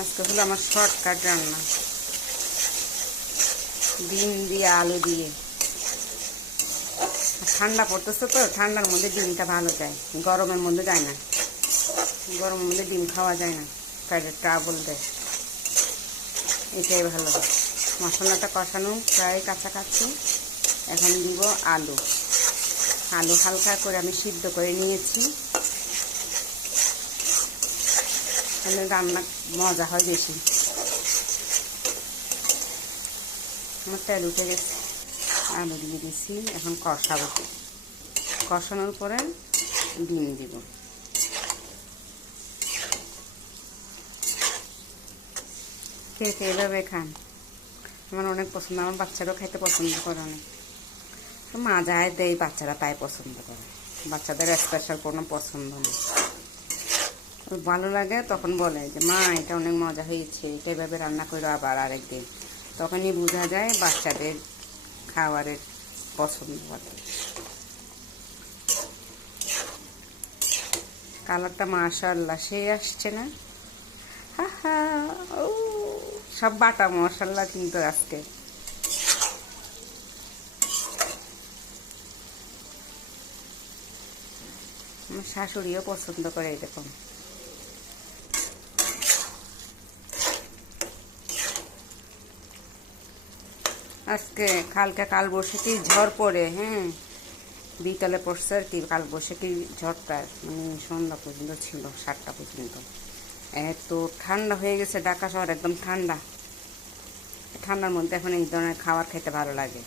আজকে হলো আমার শর্টকাট রান্না, ডিম দিয়ে আলু দিয়ে। ঠান্ডা পড়তেছে তো, ঠান্ডার মধ্যে ডিমটা ভালো যায়, গরমের মধ্যে যায় না। গরমের মধ্যে ডিম খাওয়া যায় না, পেটের ট্রাবল দেয়। এটাই ভালো। মশলাটা কষানো প্রায় কাছাকাছি। এখন দিব আলু। আলু হালকা করে আমি সিদ্ধ করে নিয়েছি, তাহলে রান্না মজা হয় বেশি। আমার তেল উঠে গেছে, আলু দিয়ে দিয়েছি। এখন কষাবো, কষানোর পরে ডিম দিব। কে কে এভাবে খান? আমার অনেক পছন্দ, আমার বাচ্চারাও খাইতে পছন্দ করে অনেক। তো মা যায় দেয়, বাচ্চারা তাই পছন্দ করে। বাচ্চাদের স্পেশাল কোনো পছন্দ নেই, ভালো লাগে তখন বলে যে মা এটা অনেক মজা হয়েছে, এটা এভাবে রান্না করো আবার আরেকদিন। তখনই বোঝা যায় বাচ্চাদের খাবারের পছন্দ করে। কালারটা মাশাআল্লাহ সেই আসছে না? হা হা, ও সব বাটা মশলা কিন্তু আজকে। আমার শাশুড়িও পছন্দ করে এরকম। আজকে কালকে কালবৈশাখী ঝড় পড়ে, হ্যাঁ বিকালে পড়ছে আর কি। কালবৈশাখী ঝড়টা মানে সন্ধ্যা পর্যন্ত ছিল, 7টা পর্যন্ত। এত ঠান্ডা হয়ে গেছে, ঢাকা শহর একদম ঠান্ডা। ঠান্ডার মধ্যে এখন এই ধরনের খাবার খেতে ভালো লাগে।